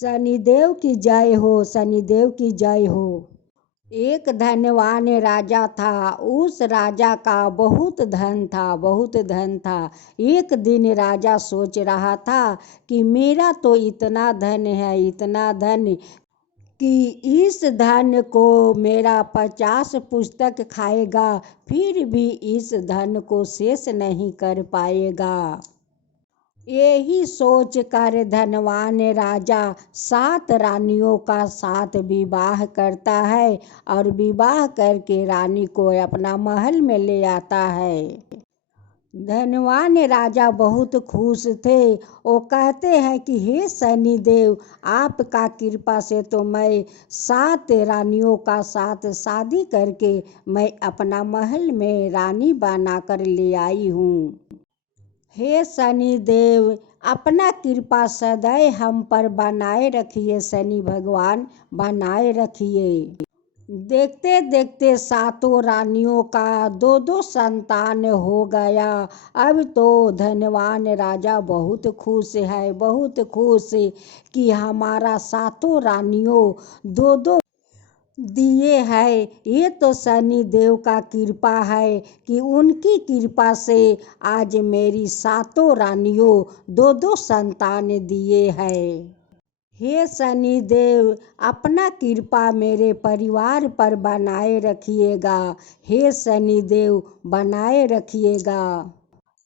शनिदेव की जय हो, शनिदेव की जय हो। एक धनवान राजा था। उस राजा का बहुत धन था, बहुत धन था। एक दिन राजा सोच रहा था कि मेरा तो इतना धन है, इतना धन कि इस धन को मेरा 50 पुस्तक खाएगा, फिर भी इस धन को शेष नहीं कर पाएगा। यही सोच कर धनवान राजा 7 रानियों का साथ विवाह करता है और विवाह करके रानी को अपना महल में ले आता है। धनवान राजा बहुत खुश थे। वो कहते हैं कि हे शनिदेव, आपका कृपा से तो मैं 7 रानियों का साथ शादी करके मैं अपना महल में रानी बनाकर ले आई हूँ। हे शनिदेव, अपना कृपा सदैव हम पर बनाए रखिए, शनि भगवान बनाए रखिए। देखते देखते 7 रानियों का 2-2 संतान हो गया। अब तो धनवान राजा बहुत खुश है, बहुत खुश कि हमारा 7 रानियों 2-2 दिए है। ये तो शनि देव का कृपा है कि उनकी कृपा से आज मेरी 7 रानियों 2-2 संतान दिए हैं। हे शनि देव, अपना कृपा मेरे परिवार पर बनाए रखिएगा। हे शनि देव, बनाए रखिएगा।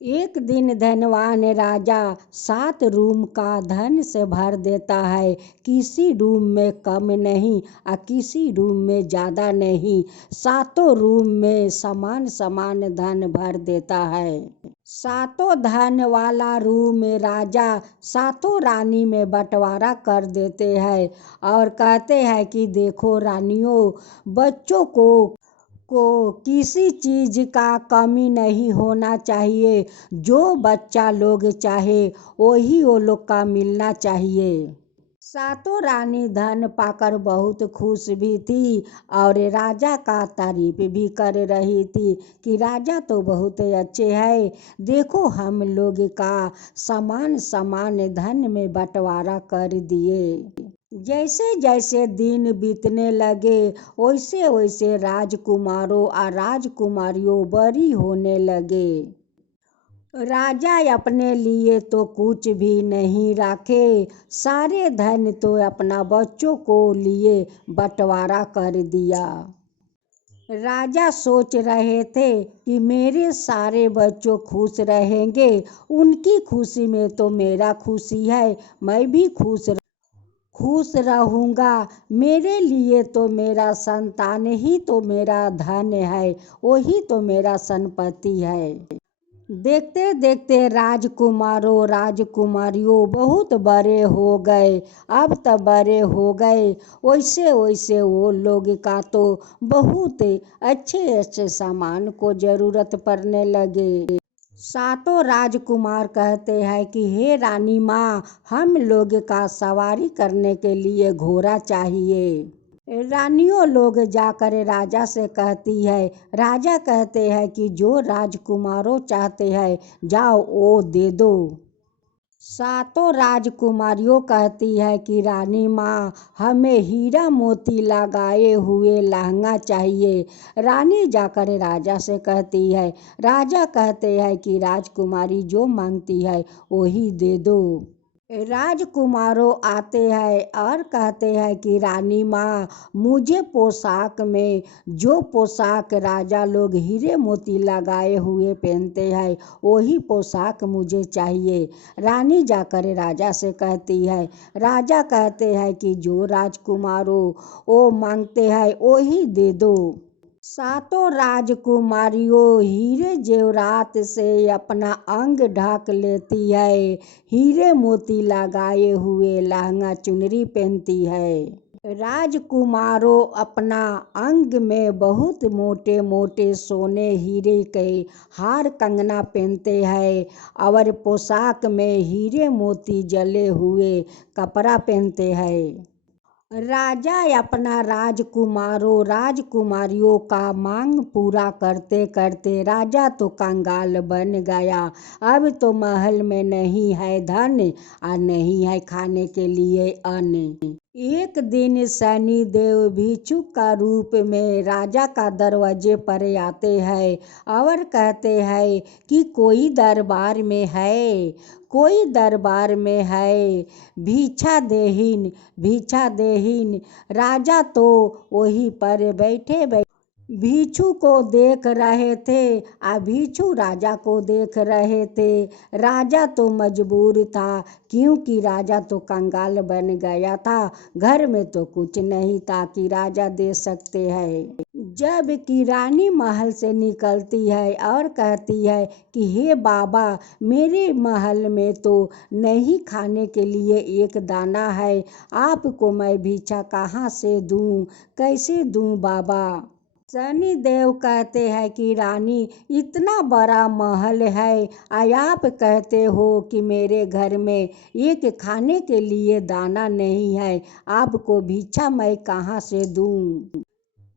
एक दिन धनवान राजा 7 रूम का धन से भर देता है। किसी रूम में कम नहीं और किसी रूम में ज़्यादा नहीं, 7 रूम में समान समान धन भर देता है। 7 धन वाला रूम राजा 7 रानी में बंटवारा कर देते हैं और कहते हैं कि देखो रानियों, बच्चों को किसी चीज़ का कमी नहीं होना चाहिए। जो बच्चा लोग चाहे वही वो लोग का मिलना चाहिए। 7 रानी धन पाकर बहुत खुश भी थी और राजा का तारीफ भी कर रही थी कि राजा तो बहुत अच्छे हैं, देखो हम लोग का समान समान धन में बंटवारा कर दिए। जैसे जैसे दिन बीतने लगे वैसे वैसे राजकुमारों और राजकुमारियों बड़ी होने लगे। राजा अपने लिए तो कुछ भी नहीं रखे, सारे धन तो अपना बच्चों को लिए बंटवारा कर दिया। राजा सोच रहे थे कि मेरे सारे बच्चों खुश रहेंगे, उनकी खुशी में तो मेरा खुशी है, मैं भी खुश रहूँगा। मेरे लिए तो मेरा संतान ही तो मेरा धन है, वही तो मेरा संपत्ति है। देखते देखते राजकुमारों राजकुमारियों बहुत बड़े हो गए। अब तो बड़े हो गए, वैसे वैसे वो लोग का तो बहुत अच्छे अच्छे सामान को ज़रूरत पड़ने लगे। 7 राजकुमार कहते हैं कि हे रानी माँ, हम लोग का सवारी करने के लिए घोड़ा चाहिए। रानियों लोग जाकर राजा से कहती है। राजा कहते हैं कि जो राजकुमारों चाहते हैं जाओ वो दे दो। 7 राजकुमारियों कहती है कि रानी माँ, हमें हीरा मोती लगाए हुए लहंगा चाहिए। रानी जाकर राजा से कहती है। राजा कहते हैं कि राजकुमारी जो मांगती है वही दे दो। राजकुमारों आते हैं और कहते हैं कि रानी माँ, मुझे पोशाक में जो पोशाक राजा लोग हीरे मोती लगाए हुए पहनते हैं वही पोशाक मुझे चाहिए। रानी जाकर राजा से कहती है। राजा कहते हैं कि जो राजकुमारों वो मांगते हैं वही दे दो। 7 राजकुमारियों हीरे जेवरात से अपना अंग ढक लेती है, हीरे मोती लगाए हुए लहंगा चुनरी पहनती है। राजकुमारों अपना अंग में बहुत मोटे मोटे सोने हीरे के हार कंगना पहनते हैं और पोशाक में हीरे मोती जले हुए कपड़ा पहनते हैं। राजा अपना राजकुमारों राजकुमारियों का मांग पूरा करते करते राजा तो कंगाल बन गया। अब तो महल में नहीं है धन और नहीं है खाने के लिए अन्न। एक दिन शनि देव भिक्षुक का रूप में राजा का दरवाजे पर आते हैं और कहते हैं कि कोई दरबार में है, कोई दरबार में है, भिक्षा देहीन, भिक्षा देहीन। राजा तो वहीं पर बैठे बैठे भिक्षु को देख रहे थे आ भिक्षु राजा को देख रहे थे। राजा तो मजबूर था क्योंकि राजा तो कंगाल बन गया था, घर में तो कुछ नहीं था कि राजा दे सकते हैं। जब कि रानी महल से निकलती है और कहती है कि हे बाबा, मेरे महल में तो नहीं खाने के लिए एक दाना है, आपको मैं भिक्षा कहाँ से दूँ, कैसे दूँ बाबा। शनि देव कहते हैं कि रानी, इतना बड़ा महल है और आप कहते हो कि मेरे घर में एक खाने के लिए दाना नहीं है, आपको भिक्षा मैं कहाँ से दूँ।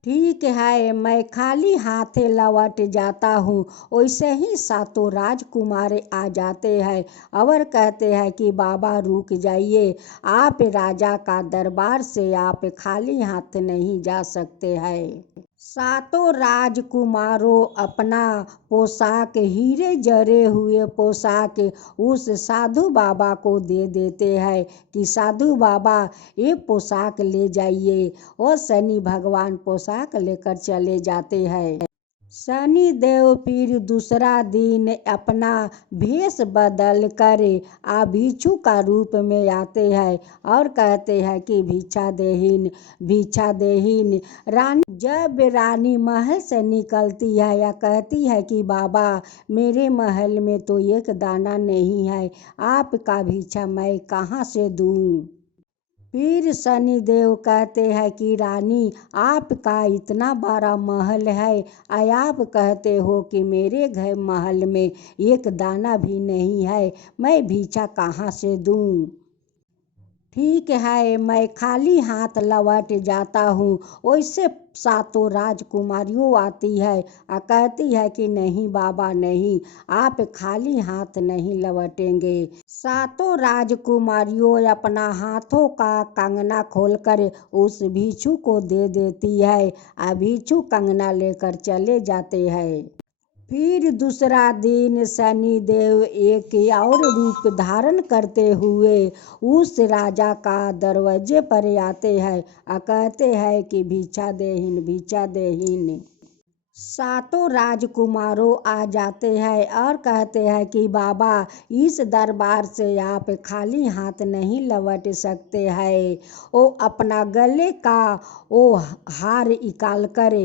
ठीक है, मैं खाली हाथे लौट जाता हूँ। वैसे ही सातों राजकुमार आ जाते हैं और कहते हैं कि बाबा रुक जाइए, आप राजा का दरबार से आप खाली हाथ नहीं जा सकते हैं। सातों राजकुमारों अपना पोशाक, हीरे जड़े हुए पोशाक उस साधु बाबा को दे देते हैं कि साधु बाबा ये पोशाक ले जाइए, और शनि भगवान पोशाक लेकर चले जाते हैं। शनि देव फिर दूसरा दिन अपना भेष बदल कर भिक्षु का रूप में आते हैं और कहते हैं कि भिक्षा देहीन, भिक्षा देहीन। रानी जब रानी महल से निकलती है या कहती है कि बाबा, मेरे महल में तो एक दाना नहीं है, आपका भिक्षा मैं कहाँ से दूँ। फिर शनि देव कहते हैं कि रानी, आपका इतना बड़ा महल है और आप कहते हो कि मेरे घर महल में एक दाना भी नहीं है, मैं भिक्षा कहाँ से दूँ। ठीक है, मैं खाली हाथ लौट जाता हूँ। वैसे सातों राजकुमारियों आती है और कहती है कि नहीं बाबा नहीं, आप खाली हाथ नहीं लौटेंगे। सातों राजकुमारियों अपना हाथों का कंगना खोलकर उस भिक्षु को दे देती है और भिक्षु कंगना लेकर चले जाते हैं। फिर दूसरा दिन शनि देव एक और रूप धारण करते हुए उस राजा का दरवाजे पर आते हैं और कहते हैं कि भिक्षा देहीन, भिक्षा देहीन। सातों राजकुमारों आ जाते हैं और कहते हैं कि बाबा, इस दरबार से आप खाली हाथ नहीं लौट सकते हैं। वो अपना गले का वो हार निकाल कर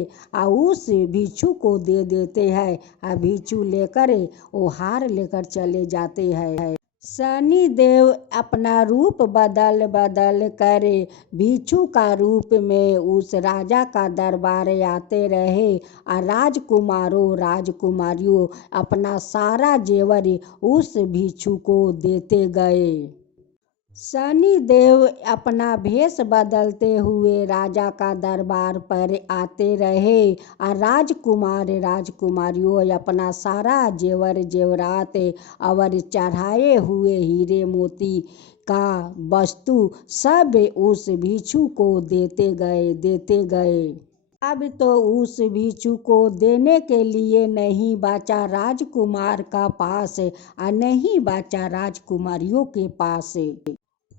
उस भिक्षु को दे देते हैं और भिक्षु लेकर वो हार लेकर चले जाते हैं। शनि देव अपना रूप बदल बदल कर भिक्षु का रूप में उस राजा का दरबार आते रहे और राजकुमारों राजकुमारियों अपना सारा जेवर उस भिक्षु को देते गए। शनि देव अपना भेष बदलते हुए राजा का दरबार पर आते रहे और राजकुमार राजकुमारियों अपना सारा जेवर जेवरात और चढ़ाए हुए हीरे मोती का वस्तु सब उस भिक्षु को देते गए, देते गए। अब तो उस भिक्षु को देने के लिए नहीं बचा राजकुमार का पास और नहीं बचा राजकुमारियों के पास।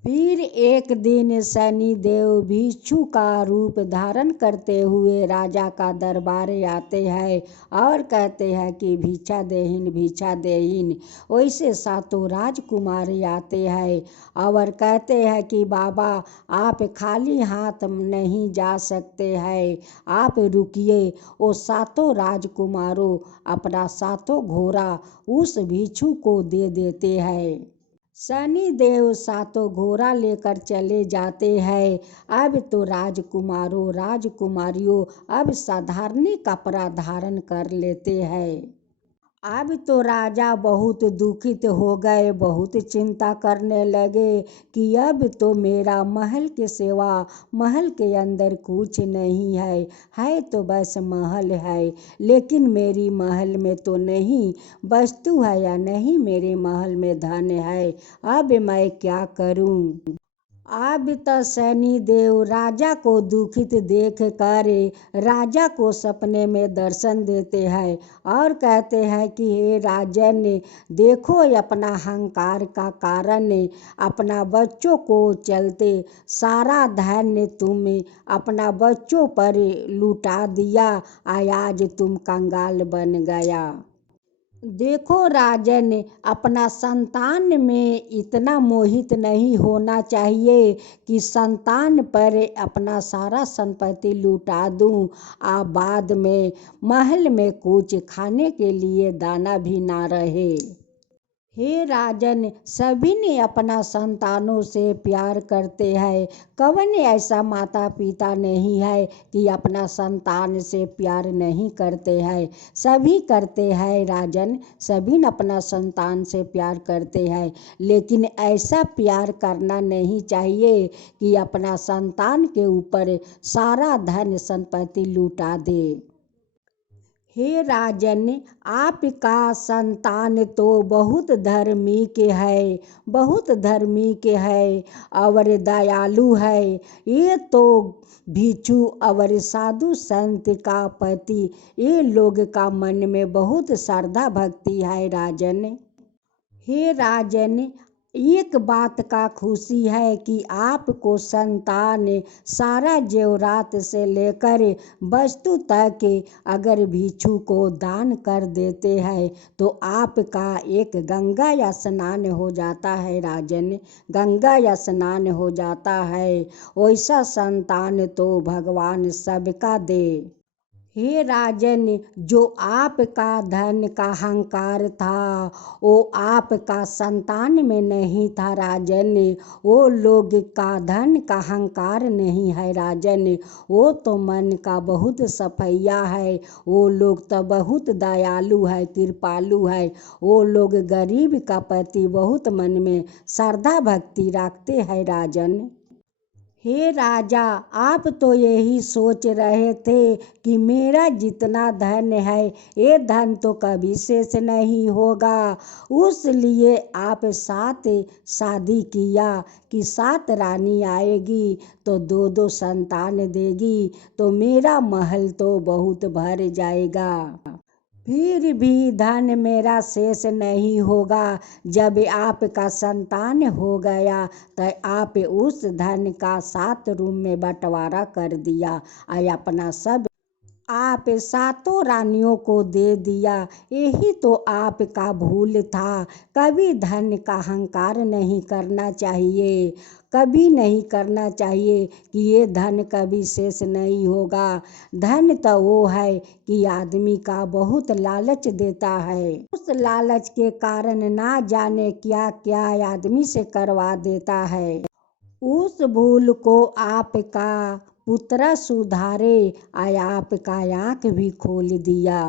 फिर एक दिन शनि देव भिक्षु का रूप धारण करते हुए राजा का दरबार आते हैं और कहते हैं कि भिक्षा देहीन, भिक्षा देहीन। वैसे सातों राजकुमार आते हैं और कहते हैं कि बाबा, आप खाली हाथ नहीं जा सकते हैं, आप रुकिए। वो सातों राजकुमारों अपना सातों घोड़ा उस भिक्षु को दे देते हैं। शनि देव सातों घोड़ा लेकर चले जाते हैं। अब तो राजकुमारों राजकुमारियों अब साधारण कपड़ा धारण कर लेते हैं अब तो राजा बहुत दुखित हो गए, बहुत चिंता करने लगे कि अब तो मेरा महल के सिवा महल के अंदर कुछ नहीं है तो बस महल है, लेकिन मेरी महल में तो नहीं वस्तु है या नहीं मेरे महल में धन है। अब मैं क्या करूं। अब तो शनि देव राजा को दुखित देख कर राजा को सपने में दर्शन देते हैं और कहते हैं कि हे राजन, देखो अपना अहंकार का कारण अपना बच्चों को चलते सारा धन तुम अपना बच्चों पर लुटा दिया, आज तुम कंगाल बन गया। देखो राजन, अपना संतान में इतना मोहित नहीं होना चाहिए कि संतान पर अपना सारा संपत्ति लुटा दूं, बाद में महल में कुछ खाने के लिए दाना भी ना रहे। हे राजन, सभी ने अपना संतानों से प्यार करते हैं, कौन ऐसा माता पिता नहीं है कि अपना संतान से प्यार नहीं करते हैं। सभी करते हैं राजन, सभी ने अपना संतान से प्यार करते हैं, लेकिन ऐसा प्यार करना नहीं चाहिए कि अपना संतान के ऊपर सारा धन संपत्ति लुटा दे। हे राजन, आपका संतान तो बहुत धार्मिक है, बहुत धार्मिक है और दयालु है। ये तो भिक्षु और साधु संत का पति, ये लोग का मन में बहुत श्रद्धा भक्ति है राजन। हे राजन, एक बात का खुशी है कि आपको संतान सारा जेवरात से लेकर वस्तु तक अगर भिक्षु को दान कर देते हैं तो आपका एक गंगा स्नान हो जाता है राजन, गंगा स्नान हो जाता है। वैसा संतान तो भगवान सबका दे। हे राजन, जो आपका धन का अहंकार था वो आपका संतान में नहीं था राजन, वो लोग का धन का अहंकार नहीं है राजन, वो तो मन का बहुत सफैया है, वो लोग तो बहुत दयालु है, कृपालु है, वो लोग गरीब का प्रति बहुत मन में श्रद्धा भक्ति रखते हैं राजन। हे राजा, आप तो यही सोच रहे थे कि मेरा जितना धन है ये धन तो कभी शेष नहीं होगा, उसलिए आप 7 शादी किया कि 7 रानी आएगी तो 2-2 संतान देगी तो मेरा महल तो बहुत भर जाएगा। फिर भी धन मेरा शेष नहीं होगा। जब आपका संतान हो गया तो आप उस धन का 7 रूम में बंटवारा कर दिया और अपना सब आप 7 रानियों को दे दिया। यही तो आपका भूल था। कभी धन का अहंकार नहीं करना चाहिए, कभी नहीं करना चाहिए कि ये धन कभी शेष नहीं होगा। धन तो वो है कि आदमी का बहुत लालच देता है, उस लालच के कारण ना जाने क्या क्या आदमी से करवा देता है। उस भूल को आपका पुत्र सुधारे और आपका आँख भी खोल दिया।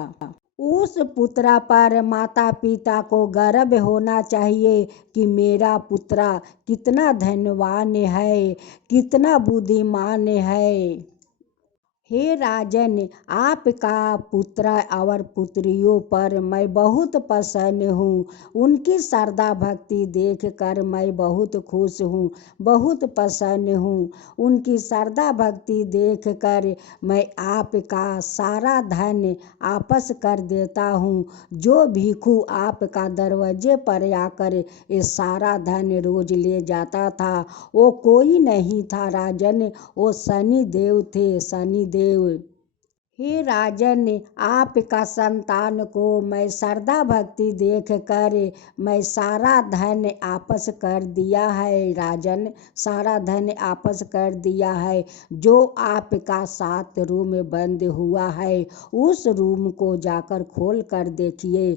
उस पुत्र पर माता पिता को गर्व होना चाहिए कि मेरा पुत्र कितना धनवान है, कितना बुद्धिमान है। हे राजन, आपका पुत्र और पुत्रियों पर मैं बहुत प्रसन्न हूँ, उनकी श्रद्धा भक्ति देखकर मैं बहुत खुश हूँ, बहुत प्रसन्न हूँ। उनकी श्रद्धा भक्ति देखकर मैं आपका सारा धन वापस कर देता हूँ। जो भिक्षु आपका दरवाजे पर आकर ये सारा धन रोज ले जाता था वो कोई नहीं था राजन, वो शनि देव थे, शनि देव। हे राजन, आपका संतान को मैं श्रद्धा भक्ति देख कर मैं सारा धन वापस कर दिया है राजन, सारा धन वापस कर दिया है। जो आपका 7 रूम बंद हुआ है उस रूम को जाकर खोल कर देखिए,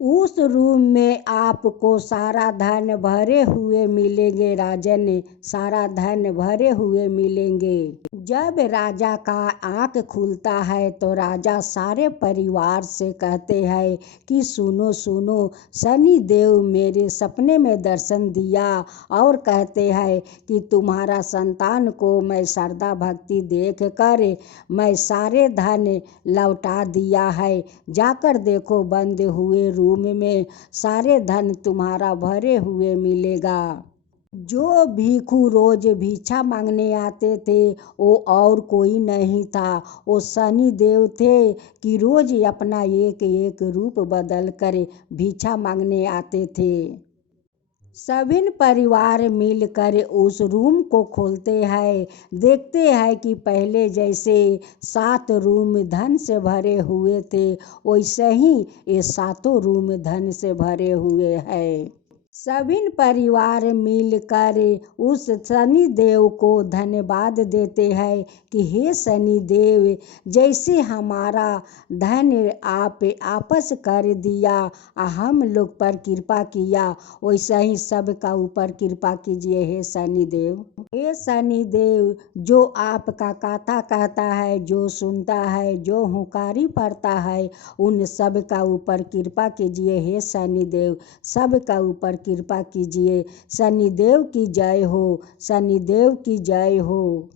उस रूम में आपको सारा धन भरे हुए मिलेंगे राजन, सारा धन भरे हुए मिलेंगे। जब राजा का आँख खुलता है तो राजा सारे परिवार से कहते हैं कि सुनो सुनो, शनि देव मेरे सपने में दर्शन दिया और कहते हैं कि तुम्हारा संतान को मैं श्रद्धा भक्ति देख कर मैं सारे धन लौटा दिया है। जाकर देखो बंद हुए रूम में सारे धन तुम्हारा भरे हुए मिलेगा। जो भिक्षु रोज भिक्षा मांगने आते थे वो और कोई नहीं था, वो शनि देव थे कि रोज अपना एक एक रूप बदल कर भिक्षा मांगने आते थे। सभी परिवार मिलकर उस रूम को खोलते हैं, देखते हैं कि पहले जैसे 7 रूम धन से भरे हुए थे वैसे ही ये 7 रूम धन से भरे हुए हैं। सभी परिवार मिलकर उस शनि देव को धन्यवाद देते हैं कि हे शनि देव, जैसे हमारा धन आप आपस कर दिया, हम लोग पर कृपा किया, वैसा ही सबका ऊपर कृपा कीजिए हे शनि देव। हे शनि देव, जो आपका कथा कहता है, जो सुनता है, जो हुंकारी पड़ता है, उन सब का ऊपर कृपा कीजिए हे शनि देव, सब का ऊपर कृपा कीजिए। शनि देव की जय हो, शनि देव की जय हो।